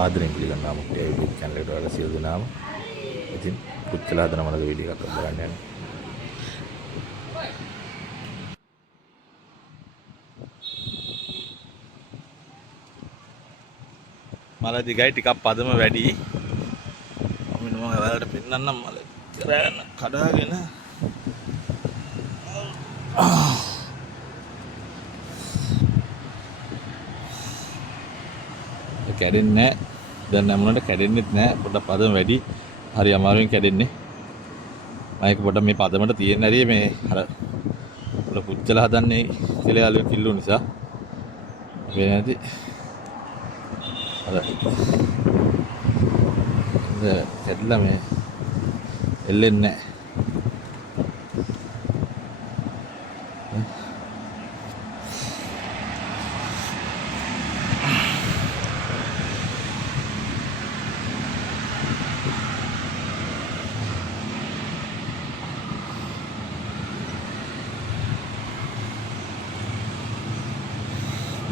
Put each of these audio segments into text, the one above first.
ආදරෙන් පිළිගන්නවා මුක්ටි YouTube channel එකට ඔයාලා සියලු දෙනාම. ඉතින් පුච්චලා හදන මලක වීඩියෝ එකක් බලන්න යන්න. මල දිගයි ටිකක් පදම වැඩි. මම ඔයාලට පෙන්නන්නම් මල කරගෙන කඩාගෙන. කැඩෙන්නේ නැහැ. දැන් නැමුණට කැඩෙන්නෙත් නැහැ. පොඩ්ඩක් පදම වැඩි. හරි අමාරුවෙන් කැඩෙන්නේ. මම ඒක පොඩ්ඩක් මේ පදමට තියෙන හැටි මේ අර පොඩ පුච්චලා හදන්නේ කෙලයාලු කිල්ලු නිසා. වෙන්නේ නැති. අර කැඩලා මේ එල්ලෙන්නේ නැහැ.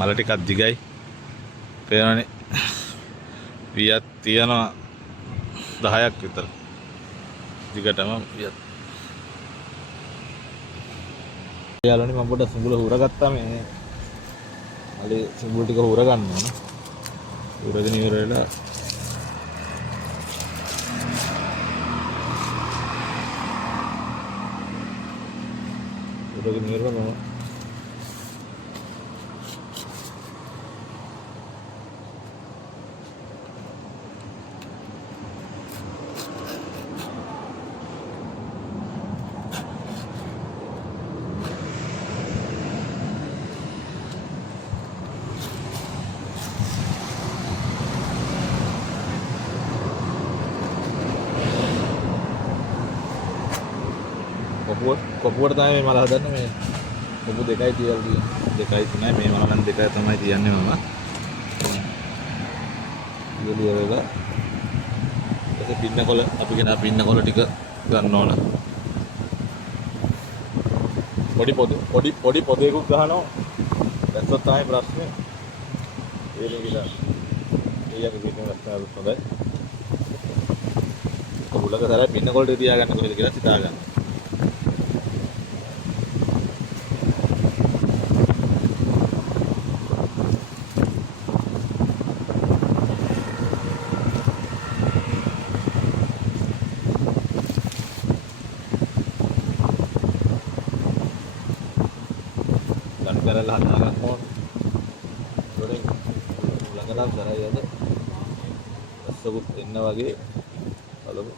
මල ටිකක් දිගයි. පේනවනේ. වියක් තියනවා 10ක් විතර. දිගටම වියක්. යාළුවනේ මම පොඩ්ඩක් සිඹුල හුරගත්තා මේ. මලේ සිඹුල ටික හුර ගන්න ඕන. හුරගෙන ඉවර වෙලා හුරගෙන ඉවර වෙනවා. කොපුවට තමයි මේ මල හදන්නේ මේ කොපු දෙකයි තියලා තියෙන්නේ. දෙකයි තුනයි මේ මල නම් දෙකයි තමයි තියන්නේ මම. ඉතින් ඒක පින්නකොළ අපි කියන පින්නකොළ ටික ගන්න ඕන. පොඩි පොදේකුත් ගහනවා. දැස්සොත් තමයි ප්‍රශ්නේ. ඒකේ කියලා එයාගේ කියන රස්තාව හොඳයි. කොපුලක තරයි පින්නකොළ ටික තියාගන්න කොහෙද කියලා හිතා ගන්න. කරලා හදා ගන්න ඕන. ඒකෙන් ළඟනම් කරයි යද. රසකුත් එන්න වගේ බලමු.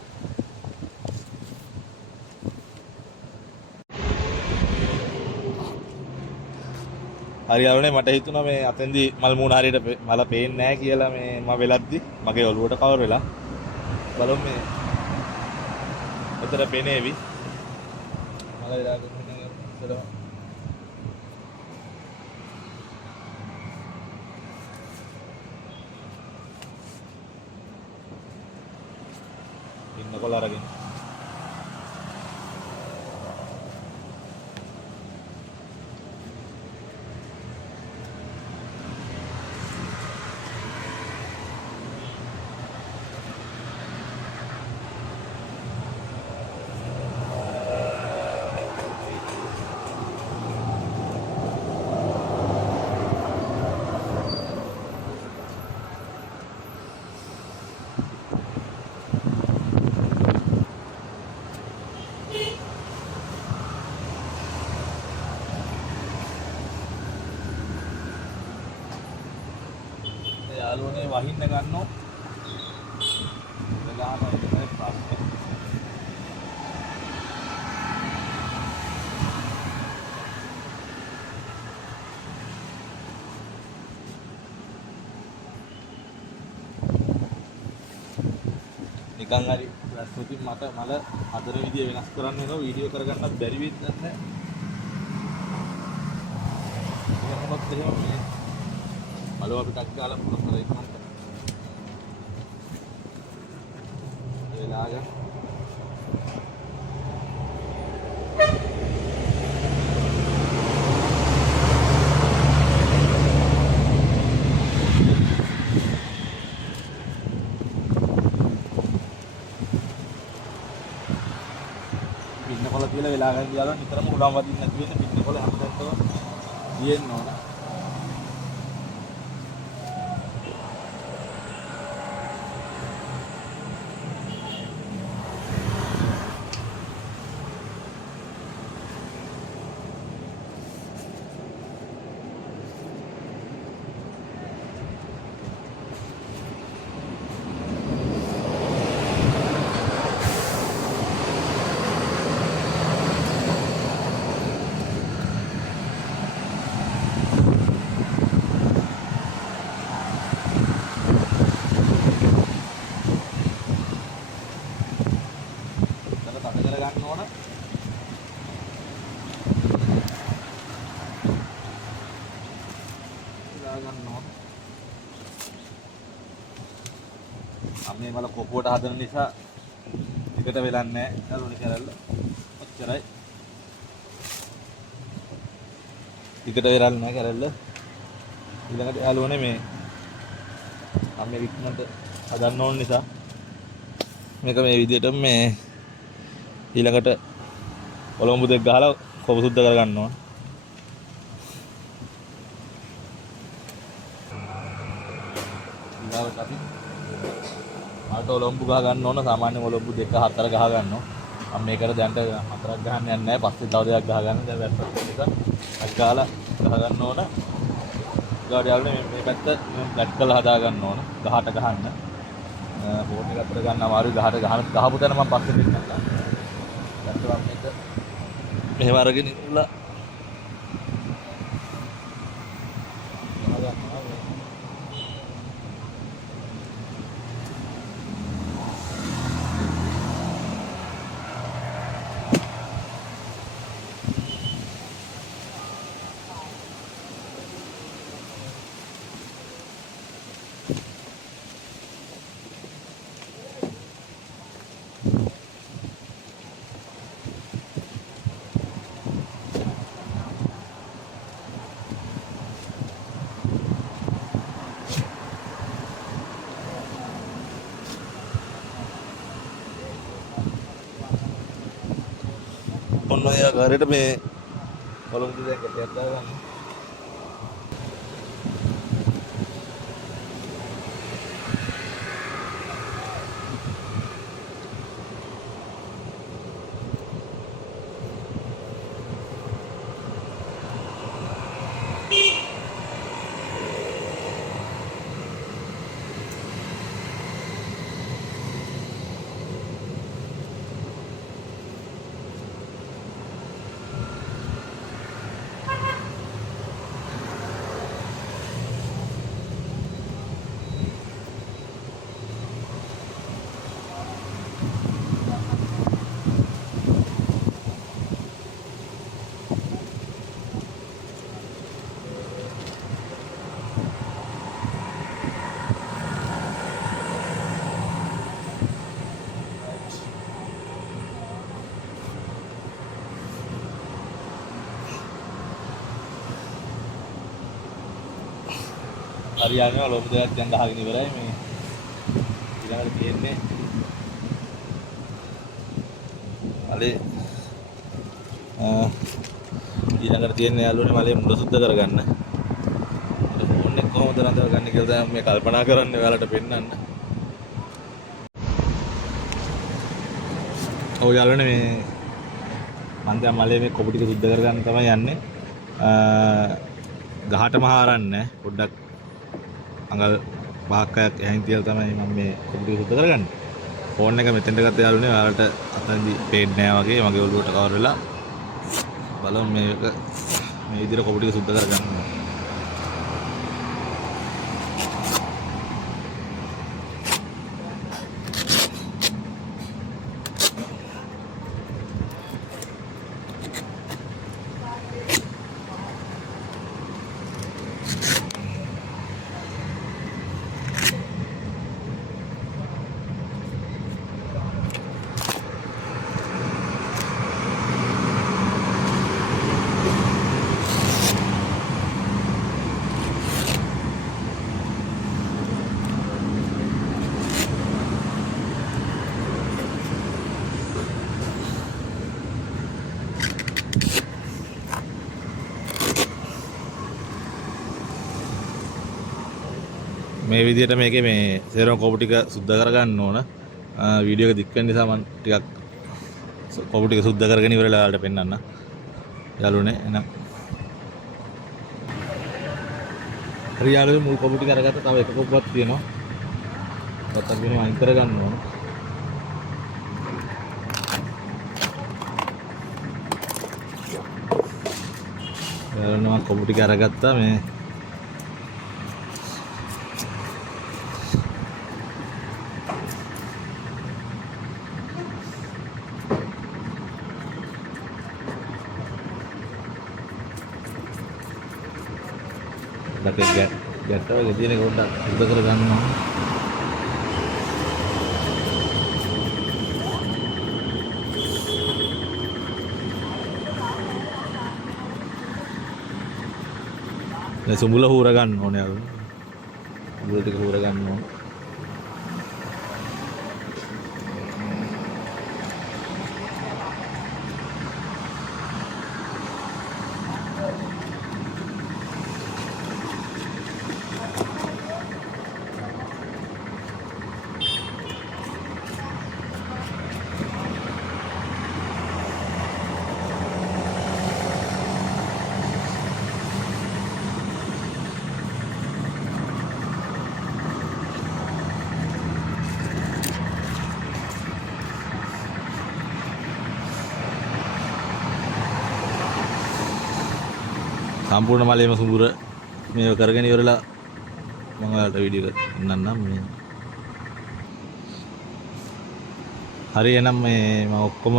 හරි යාළුවනේ මට හිතුණා මේ අතෙන්දී මල් මූණ හරියට මල පේන්නේ නැහැ කියලා මේ මම වෙලද්දි මගේ ඔළුවට කවර් වෙලා. බලමු මේ උතර පේනේවි. මල දාගෙන ඉස්සරහ ඉන්නකොල අරගෙන යාළුවනේ වහින්න ගන්නෝ. වෙලාම ඉන්නේ ප්‍රශ්නේ. නිකන් හරි ප්‍රශ්නකින් මට මල හදන විදිය වෙනස් කරන්න වෙනවා. වීඩියෝ කරගන්නත් බැරි වෙන්නේ නැහැ. එහෙමත් එහෙම මේ මලව අපි ටක් ගාලා මොකද ඉක්මනට වෙලාග කියලා වෙලා ගන්න යාළුවා නිතරම උලම් වදින්න නැති වෙන පිටිකොල හැමදාම තියෙන්න ඕන. මේ මල කොපුවට හදන නිසා එකට වෙලන්නේ නැහැ. යාළුවනේ කැරල්ල. ඔච්චරයි. එකට වෙලන්නේ නැහැ කැරල්ල. ඊළඟට යාළුවනේ මේ මම මේ ඉක්මනට හදන්න ඕන නිසා මේක මේ විදිහට මේ ඊළඟට ඔලොම්බු දෙක ගහලා කොපු සුද්ධ කරගන්න ඕන. ඊළඟට අපි ආට ඔලොම්බු ගහ ගන්න ඕන. සාමාන්‍ය ඔලොම්බු 2 4 ගහ ගන්නවා. මම මේකට දැන්ට 4ක් ගහන්න යන්නේ නැහැ. පස්සේ තව දෙකක් ගහ ගන්න. දැන් වැට්ටක් නිසා අක් ගහලා ගහ ගන්න ඕන. ඊළඟට යාළුවනේ මේ පැත්ත ෆ්ලැට් කරලා හදා ගන්න ඕන. ගහට ගහන්න. ෆෝන් එක අතට ගන්න අමාරුයි. ගහට ගහපු තැන මම පස්සේ දෙන්නම්. දැන් මම මේක මෙහෙම අරගෙන ඉන්නලා ඔන්න ඔය ආකාරයට මේ කොළඹ දෙයක් ගැටයක් දාගන්න. හරියන්නේ ඔලොම්බු දෙකක් දැන් ගහගෙන ඉවරයි. මේ ඊළඟට තියෙන්නේ මලේ ඊළඟට තියෙන්නේ යාළුවනේ මලේ මුල සුද්ධ කරගන්න. ෆෝන් එක කොහොමද නතර ගන්න කියලා දැන් මේ කල්පනා කරන්නේ ඔයාලට පෙන්නන්න. ඔය යාළුවනේ මේ මම දැන් මලේ මේ කොපු ටික සුද්ධ කරගන්න තමයි යන්නේ. ගහටම හාරන්නේ පොඩ්ඩක් අඟල් භාගයක් එහින් තියලා තමයි මම මේ කොපු ටික සුද්ධ කරගන්නේ. ෆෝන් එක මෙතෙන්ට ගත්ත යාළුවනේ ඔයාලට අතනදී පේන්නේ නැහැ වගේ මගේ ඔළුවට කවර් වෙලා බලමු මේක මේ විදිහට කොපු ටික සුද්ධ කරගන්න. මේ විදිහට මේකේ මේ සේරම කෝපු ටික සුද්ධ කරගන්න ඕන. වීඩියෝ එක දික් වෙන නිසා මම ටිකක් කෝපු ටික සුද්ධ කරගෙන ඉවරලා ඔයාලට පෙන්නන්න. යාළුවනේ එහෙනම් හරි යාළුවෝ මුල් කෝපු ටික අරගත්තා. තව එක කෝපුවක් තියෙනවා. ඔතන වෙනම අයින් කරගන්න ඕන. යාළුවෝ මම කෝපු ටික අරගත්තා මේ ගැට වගේ තියෙන එක පොඩ්ඩක් සුද්ධ කරගන්නවා. දැන් සුඹුල හූර ගන්න ඕනේ අර. සුඹුල ටික හූර ගන්න ඕනේ. සම්පූර්ණ මලේම සුඹුර මේව කරගෙන ඉවරලා මම ඔයාලට වීඩියෝ එක පෙන්නන්නම් මේ. හරි එහෙනම් මේ මම ඔක්කොම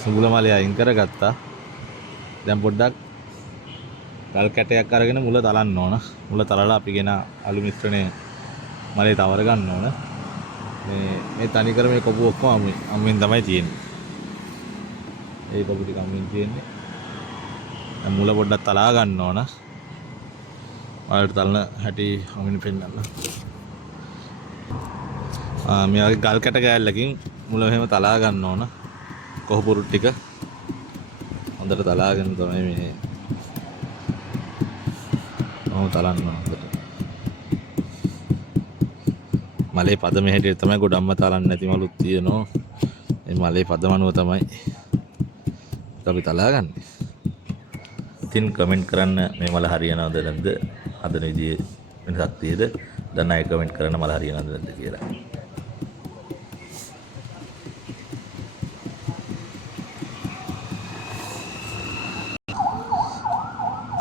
සුඹුල මලේ අයින් කරගත්තා. දැන් පොඩ්ඩක් ගල් කැටයක් අරගෙන මුල තලන්න ඕන. මුල තලලා අපි ගෙන අලු මිශ්‍රණය මලේ තවර ගන්න ඕන. මේ තනිකර මේ කොපු ඔක්කොම අම්මෙන් තමයි තියෙන්නේ. ඒ කොපු ටික අම්මෙන් තියෙන්නේ. මුල පොඩ්ඩක් තලා ගන්න ඕන. ඔයාලට තලන හැටි අමින් පෙන්නන්න. මේ වගේ ගල් කැට කෑල්ලකින් මුල මෙහෙම තලා ගන්න ඕන. කොහොපුරු ටික හොඳට තලාගෙන තමයි මේ තලන්න ඕන. මලේ පදම හැටියට තමයි ගොඩක්ම තලන්න නැති මලුත් තියෙනවා. මේ මලේ පදම අනුව තමයි අපි තලාගන්නේ. ඉතින් කමෙන්ට් කරන්න මේ මල හරියනවද නැද්ද? හදන විදිහේ වෙනසක් තියෙද? දැන් අය කමෙන්ට් කරන්න මල හරියනවද නැද්ද කියලා.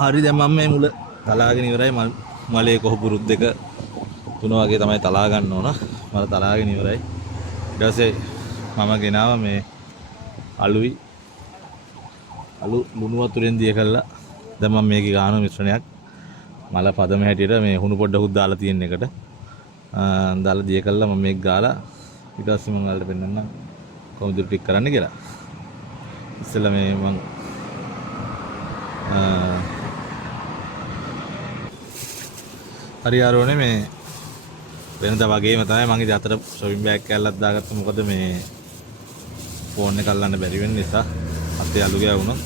හරි දැන් මම මේ මුල තලාගෙන ඉවරයි. මලේ කොහොපුරුත් දෙක තුන වගේ තමයි තලා ගන්න ඕන. මල තලාගෙන ඉවරයි. ඊට පස්සේ මම ගෙනාව මේ අලු ලුණු වතුරෙන් දිය කළා. දැන් මම මේකේ ගාන මිශ්‍රණයක් මල පදම හැටියට මේ හුණු පොඩ්ඩකුත් දාලා තියෙන එකට දාලා දිය කළා. මම මේක ගාලා ඊට පස්සේ මම ඔයාලට පෙන්නන්නම් කොහොමද ටික් කරන්න කියලා. ඉස්සෙල්ලා මේ මම හරි යාළුවනේ මේ වෙනදා වගේම තමයි මම ඉතින් අතට shopping bag කැල්ලක් දාගත්තා. මොකද මේ ෆෝන් එක අල්ලන්න බැරි වෙන නිසා අතේ අලු ගෑවුණා.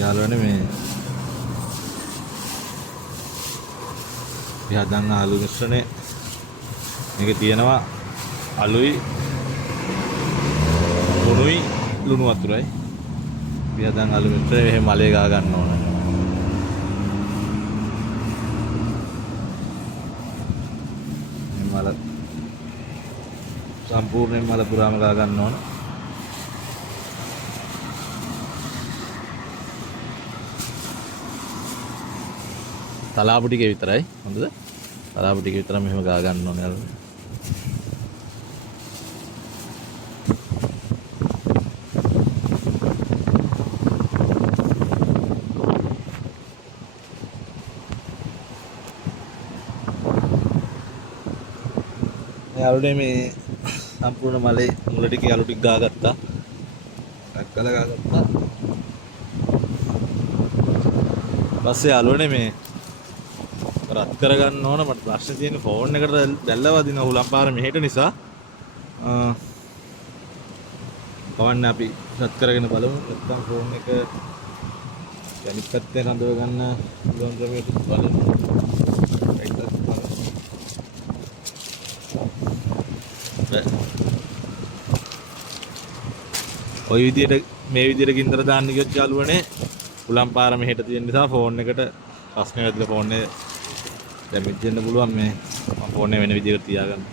යාළුවනේ මේ හදන්න අලු මිශ්‍රණේ මේකේ තියෙනවා අලුයි ලුණුයි ලුණු වතුරයි. අපි හදන්න අලු මිශ්‍රණේ මෙහෙම මලේ ගා ගන්න ඕන. මල සම්පූර්ණයෙන් මල පුරාම ගා ගන්න ඕන. තලාපු ටික විතරයි. හොඳද? තලාපු ටික විතරම මෙහෙම ගා ගන්න ඕනේ. යාළුවනේ මේ සම්පූර්ණ මලේ මුල ටික යාළු ටික ගාගත්තා. ටක්කලා ගාගත්තා. පස්සේ යාළුවනේ මේ රත් කරගන්න ඕන. මට ප්‍රශ්නේ තියෙන්නේ ෆෝන් එකට දැල්ලා වදින උලම් පාර මෙහෙට නිසා. කවන්න අපි රත් කරගෙන බලමු. නැත්නම් ෆෝන් එක අනිත් පැත්තේ රඳව ගන්න පුළුවන් ක්‍රමයකට බලමු. එතකොට ওই විදියට මේ විදියට ගින්දර දාන්න ගියොත් යාළුවනේ උලම් පාර මෙහෙට තියෙන නිසා ෆෝන් එකට ප්‍රශ්නේ වැදලා ෆෝන් එක ඩැමේජ් වෙන්න පුළුවන් මේ මම ෆෝන් එක වෙන විදියට තියාගන්න